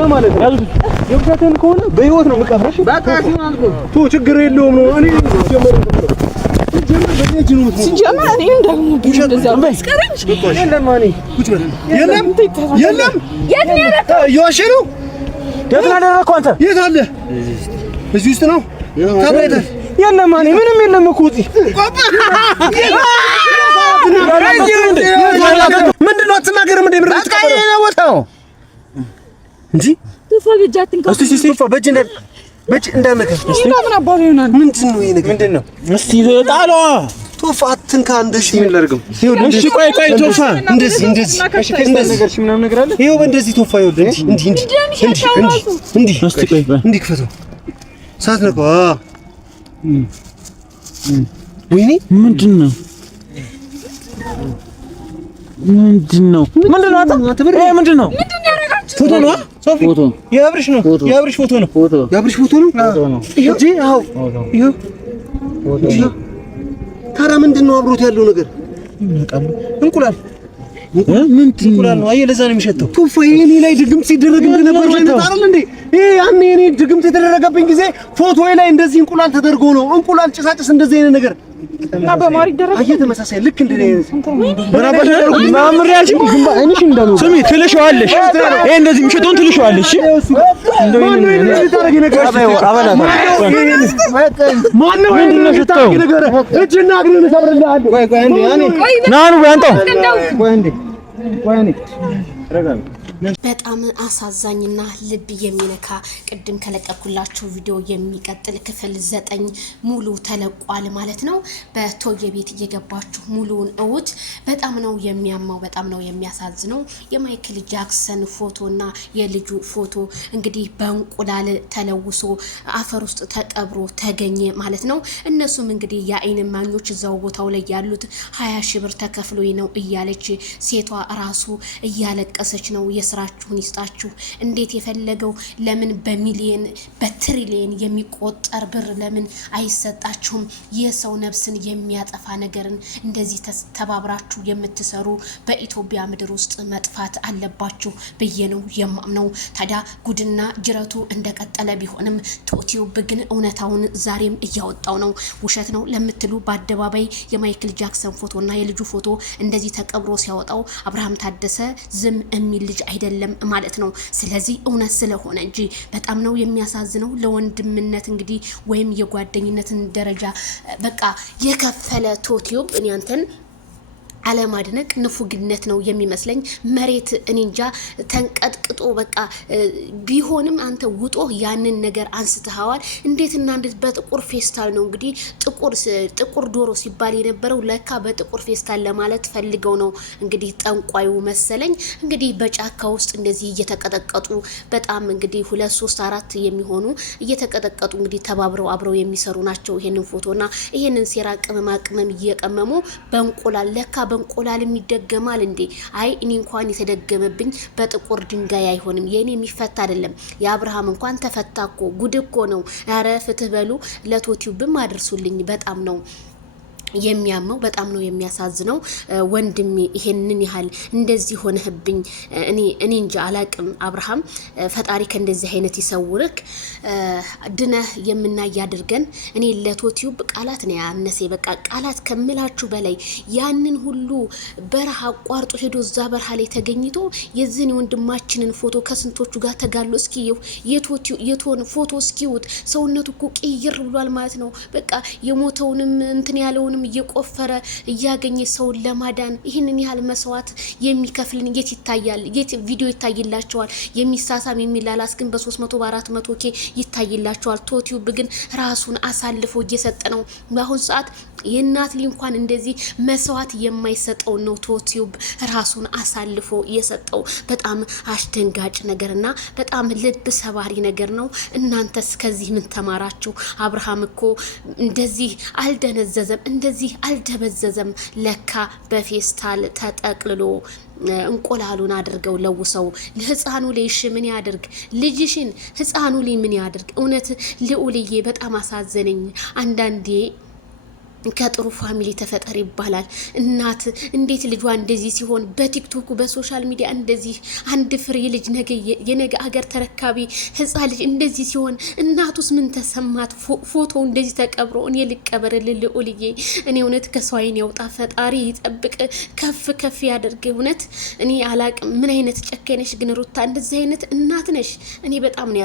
ከሆነ ማለት ነው የውሸትህን ከሆነ በህይወት ነው የምቀብረሽ። በቃ ቶ ችግር የለውም ነው እኔ ጀመረ ሲጀመር እኔ እንደምወድ እንደዚያ መስከረም የለም ማኒ ቁጭ በል የለም የት ነው ያደረከው? የዋሸ ነው። የት ነው ያደረከው አንተ? የት አለ? እዚህ ውስጥ ነው ታብሬት የለም ማኒ ምንም የለም እኮ እዚህ ምንድነው አትናገርም እንደ ምርጥ ቀረ ነው ቦታው እንጂ ቶፋ በጃትን ካስ እስቲ ቶፋ በጅ እንዳመከ እስቲ ምን አባሩ ይሆናል? ምንድነው ይሄ ነገር ምንድነው? እስቲ ጣሏ ቶፋ አትንካ እንደሽ ምን ላድርገው? እሺ ቆይ ቶፋ እንደዚህ ነገር ምናምን ነገር አለ ይሄው በእንደዚህ ቶፋ ይወድ እንዴ እስቲ ቆይ እንዴ ክፈተው ሳት ነው ወይኔ ምንድነው አንተ ይሄ ምንድነው ፎቶ ነው ሶፊ የአብርሽ ነው የአብርሽ ፎቶ ነው የአብርሽ ፎቶ ነው እንጂ አው ይሄ ታራ ምንድነው አብሮት ያለው ነገር እንቁላል እንቁላል ነው አየህ ለዛ ነው የሚሸተው ቶፋ የኔ ላይ ድግምት ሲደረግ እንደነበር አይደል እንዴ ይሄ ያኔ የኔ ድግምት የተደረገብኝ ጊዜ ፎቶዬ ላይ እንደዚህ እንቁላል ተደርጎ ነው እንቁላል ጭሳጭስ እንደዚህ አይነት ነገር እና በማር ይደረግ ተመሳሳይ ልክ እንደኔ በራባሽ ማምር ያልሽ ግንባ አይንሽ እንዳለው ስሚ ትልሽዋለሽ ይሄ እንደዚህ የሚሸጠውን ትልሽዋለሽ እንደው ይሄን ታረጊ ነገር አበላ ማን ነው ምንድነው ሽታው እጅና እግሩን ሰብርልሃለሁ ቆይ እንዴ ናኑ አንተው ቆይ እንዴ ረጋጋ በጣም አሳዛኝና ልብ የሚነካ ቅድም ከለቀኩላችሁ ቪዲዮ የሚቀጥል ክፍል 9 ሙሉ ተለቋል ማለት ነው። በቶዬ ቤት እየገባችሁ ሙሉውን እውት። በጣም ነው የሚያማው፣ በጣም ነው የሚያሳዝነው። የማይክል ጃክሰን ፎቶና የልጁ ፎቶ እንግዲህ በእንቁላል ተለውሶ አፈር ውስጥ ተቀብሮ ተገኘ ማለት ነው። እነሱም እንግዲህ የአይን ማኞች እዛው ቦታው ላይ ያሉት 20 ሺህ ብር ተከፍሎኝ ነው እያለች ሴቷ ራሱ እያለቀሰች ነው። ስራችሁን ይስጣችሁ። እንዴት የፈለገው ለምን በሚሊየን በትሪሊየን የሚቆጠር ብር ለምን አይሰጣችሁም? የሰው ነፍስን የሚያጠፋ ነገርን እንደዚህ ተባብራችሁ የምትሰሩ በኢትዮጵያ ምድር ውስጥ መጥፋት አለባችሁ ብዬ ነው የማምነው። ታዲያ ጉድና ጅረቱ እንደቀጠለ ቢሆንም ቶቲዩብ ግን እውነታውን ዛሬም እያወጣው ነው። ውሸት ነው ለምትሉ በአደባባይ የማይክል ጃክሰን ፎቶና የልጁ ፎቶ እንደዚህ ተቀብሮ ሲያወጣው አብርሃም ታደሰ ዝም የሚል ልጅ አይደለም ማለት ነው። ስለዚህ እውነት ስለሆነ እንጂ በጣም ነው የሚያሳዝነው። ለወንድምነት እንግዲህ ወይም የጓደኝነትን ደረጃ በቃ የከፈለ ቶቲዩብ እኔ አንተን አለማድነቅ ንፉግነት ነው የሚመስለኝ። መሬት እኔ እንጃ ተንቀጥቅጦ በቃ ቢሆንም አንተ ውጦ ያንን ነገር አንስተሃዋል። እንዴትና እንዴት በጥቁር ፌስታል ነው እንግዲህ ጥቁር ዶሮ ሲባል የነበረው ለካ በጥቁር ፌስታል ለማለት ፈልገው ነው እንግዲህ ጠንቋዩ መሰለኝ። እንግዲህ በጫካ ውስጥ እንደዚህ እየተቀጠቀጡ በጣም እንግዲህ 2 3 4 የሚሆኑ እየተቀጠቀጡ እንግዲህ ተባብረው አብረው የሚሰሩ ናቸው። ይሄንን ፎቶና ይሄንን ሴራ ቅመም እየቀመሙ በእንቁላል ለካ በእንቁላል የሚደገማል እንዴ? አይ እኔ እንኳን የተደገመብኝ በጥቁር ድንጋይ አይሆንም። የኔ የሚፈታ አይደለም። የአብርሃም እንኳን ተፈታኮ ጉድ እኮ ነው። ኧረ ፍትህ በሉ ለቶቲዩብም አድርሱልኝ። በጣም ነው የሚያመው፣ በጣም ነው የሚያሳዝነው። ወንድሜ ይሄንን ያህል እንደዚህ ሆነህብኝ እኔ እንጃ አላቅም። አብርሃም ፈጣሪ ከእንደዚህ አይነት ይሰውርክ፣ ድነህ የምናይ ያድርገን። እኔ ለቶቲዩብ ቃላት ነው ያነሰ፣ በቃ ቃላት ከምላችሁ በላይ ያንን ሁሉ በረሃ አቋርጦ ሄዶ እዛ በረሃ ላይ ተገኝቶ የዚህን ወንድማችንን ፎቶ ከስንቶቹ ጋር ተጋሎ እስኪ የቶን ፎቶ እስኪውት ሰውነቱ እኮ ቅይር ብሏል ማለት ነው። በቃ የሞተውንም እንትን ያለውን እየቆፈረ እያገኘ ሰውን ለማዳን ይህንን ያህል መስዋዕት የሚከፍልን የት ይታያል? የት ቪዲዮ ይታይላቸዋል? የሚሳሳም የሚላላስ ግን በ300 በ400 ኬ ይታይላቸዋል። ቶቲዩብ ግን ራሱን አሳልፎ እየሰጠ ነው። በአሁን ሰዓት የእናት ልጅ እንኳን እንደዚህ መስዋዕት የማይሰጠው ነው ቶቲዩብ ራሱን አሳልፎ የሰጠው። በጣም አስደንጋጭ ነገርና በጣም ልብ ሰባሪ ነገር ነው። እናንተስ ከዚህ ምን ተማራችሁ? አብርሃም እኮ እንደዚህ አልደነዘዘም፣ እንደዚህ አልደበዘዘም። ለካ በፌስታል ተጠቅልሎ እንቁላሉን አድርገው ለውሰው ለህፃኑ ልጅ ምን ያድርግ? ልጅሽን ህፃኑ ልጅ ምን ያድርግ? እውነት ልዑልዬ በጣም አሳዘነኝ። አንዳንዴ ከጥሩ ፋሚሊ ተፈጠር ይባላል። እናት እንዴት ልጇ እንደዚህ ሲሆን በቲክቶክ በሶሻል ሚዲያ እንደዚህ አንድ ፍሬ ልጅ የነገ አገር ተረካቢ ህፃን ልጅ እንደዚህ ሲሆን እናቱስ ምን ተሰማት? ፎቶ እንደዚህ ተቀብሮ እኔ ልቀበር ልልኡልዬ እኔ እውነት ከሰው አይን ያውጣ ፈጣሪ ይጠብቅ ከፍ ከፍ ያደርግ። እውነት እኔ አላቅም ምን አይነት ጨካኝ ነሽ ግን ሩታ እንደዚህ አይነት እናት ነሽ። እኔ በጣም ነው